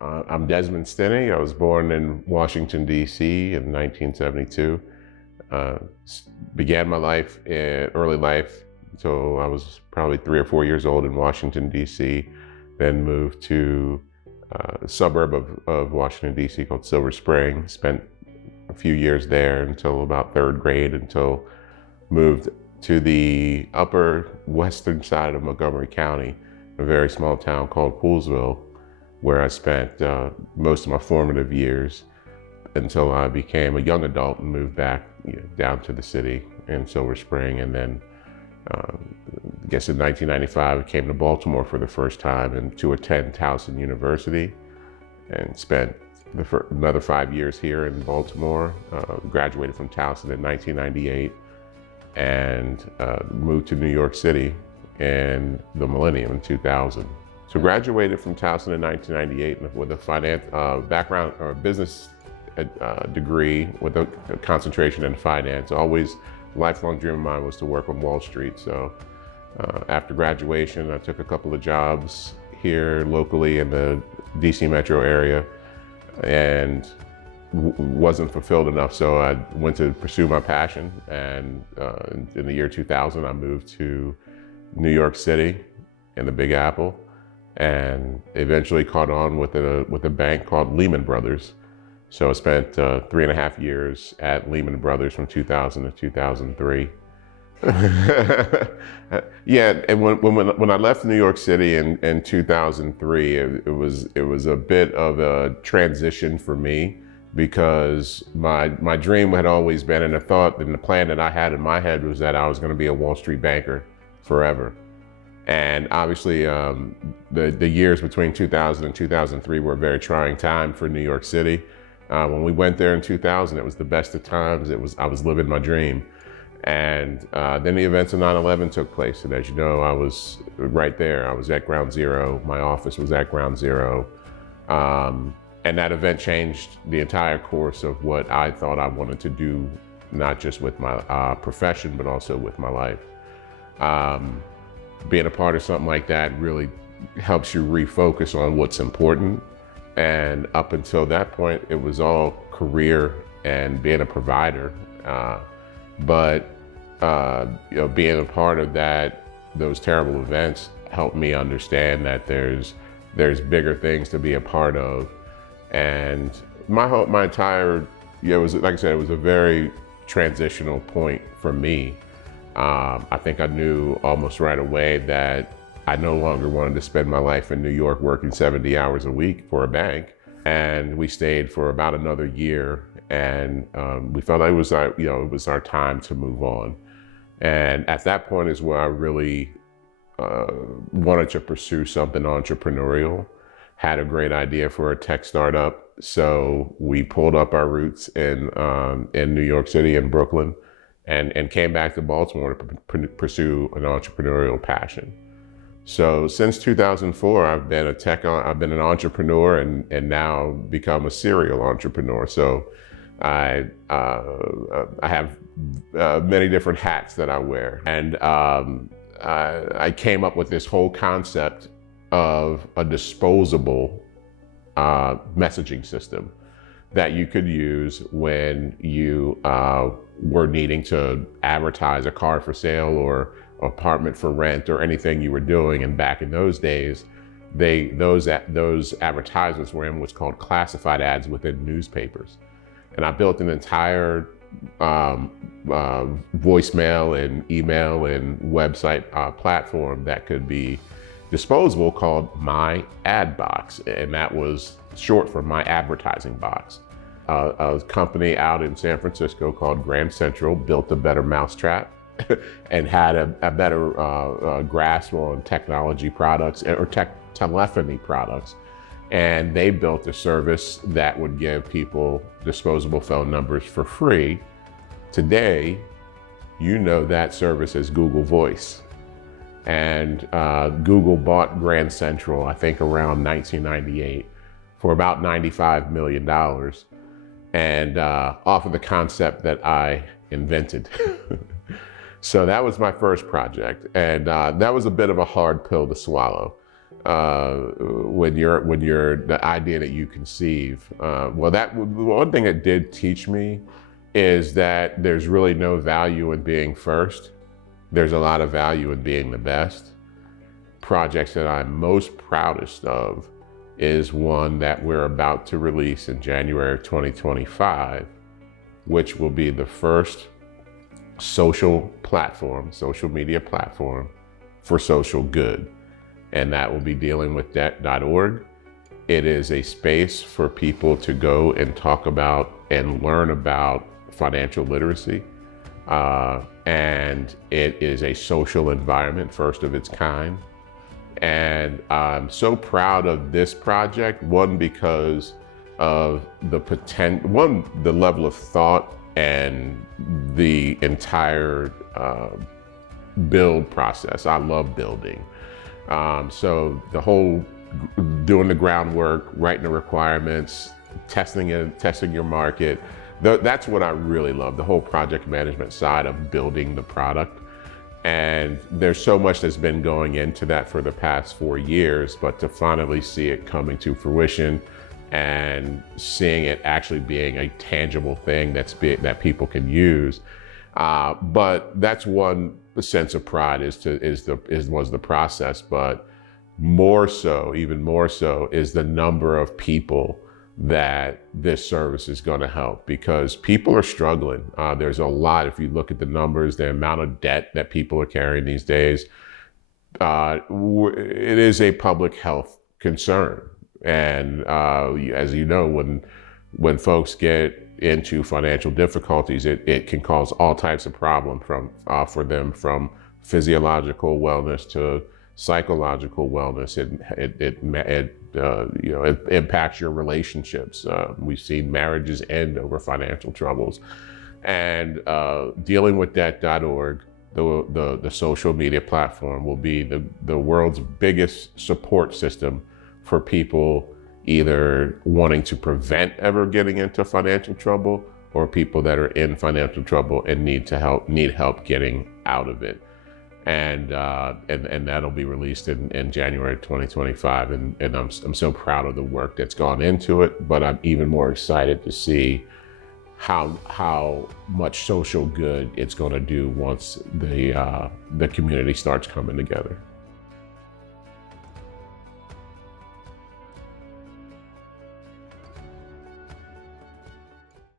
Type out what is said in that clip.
I'm Desmond Stinnie. I was born in Washington, D.C. in 1972. Uh, Began my life, early life, until I was probably 3 or 4 years old in Washington, D.C. Then moved to a suburb of Washington, D.C. called Silver Spring. Spent a few years there until about third grade, until moved to the upper western side of Montgomery County, a very small town called Poolesville, where I spent most of my formative years until I became a young adult and moved back down to the city in Silver Spring. And then I guess in 1995, I came to Baltimore for the first time and to attend Towson University, and spent another 5 years here in Baltimore. Graduated from Towson in 1998 and moved to New York City in the millennium in 2000. So graduated from Towson in 1998 with a finance background or business degree with a concentration in finance. Always lifelong dream of mine was to work on Wall Street. So after graduation, I took a couple of jobs here locally in the DC metro area and wasn't fulfilled enough. So I went to pursue my passion. And in the year 2000, I moved to New York City in the Big Apple, and eventually caught on with a bank called Lehman Brothers. So I spent 3.5 years at Lehman Brothers from 2000 to 2003. Yeah, and when I left New York City in 2003, it was a bit of a transition for me, because my dream had always been, and the thought and the plan that I had in my head was that I was going to be a Wall Street banker forever. And obviously, the years between 2000 and 2003 were a very trying time for New York City. When we went there in 2000, it was the best of times. I was living my dream. And then the events of 9/11 took place. And as you know, I was right there. I was at ground zero. My office was at ground zero. And that event changed the entire course of what I thought I wanted to do, not just with my profession, but also with my life. Being a part of something like that really helps you refocus on what's important. And up until that point, it was all career and being a provider. But being a part of those terrible events helped me understand that there's bigger things to be a part of. And my entire, it was, like I said, it was a very transitional point for me. I think I knew almost right away that I no longer wanted to spend my life in New York working 70 hours a week for a bank. And we stayed for about another year, and we felt like it was our time to move on. And at that point is where I really wanted to pursue something entrepreneurial. Had a great idea for a tech startup, so we pulled up our roots in New York City and Brooklyn, and came back to Baltimore to pursue an entrepreneurial passion. So since 2004, I've been an entrepreneur, and now become a serial entrepreneur. So I have many different hats that I wear, and I came up with this whole concept of a disposable messaging system that you could use when you were needing to advertise a car for sale or apartment for rent or anything you were doing. And back in those days, those advertisements were in what's called classified ads within newspapers. And I built an entire voicemail and email and website platform that could be disposable, called My Ad Box, and that was short for My Advertising Box. A company out in San Francisco called Grand Central built a better mousetrap and had a better grasp on technology products or telephony products. And they built a service that would give people disposable phone numbers for free. Today, you know that service as Google Voice. And Google bought Grand Central, I think around 1998, for about $95 million. And off of the concept that I invented. So that was my first project. And that was a bit of a hard pill to swallow. the idea that you conceive. Well, that one thing it did teach me is that there's really no value in being first. There's a lot of value in being the best. Projects that I'm most proudest of is one that we're about to release in January of 2025, which will be the first social media platform for social good. And that will be dealing with debt.org. It is a space for people to go and talk about and learn about financial literacy. And it is a social environment, first of its kind. And I'm so proud of this project, one, because of the level of thought and the entire build process. I love building. So the whole doing the groundwork, writing the requirements, testing your market, that's what I really love, the whole project management side of building the product. And there's so much that's been going into that for the past 4 years, but to finally see it coming to fruition and seeing it actually being a tangible thing that people can use. But that's one sense of pride was the process, but even more so is the number of people that this service is going to help, because people are struggling. There's a lot, if you look at the numbers, the amount of debt that people are carrying these days, it is a public health concern. And as you know, when folks get into financial difficulties, it can cause all types of problems for them, from physiological wellness to psychological wellness. It impacts your relationships. We've seen marriages end over financial troubles. And dealing with debt.org, the social media platform, will be the world's biggest support system for people either wanting to prevent ever getting into financial trouble, or people that are in financial trouble and need help getting out of it. And that'll be released in January 2025. And I'm so proud of the work that's gone into it, but I'm even more excited to see how much social good it's going to do once the community starts coming together.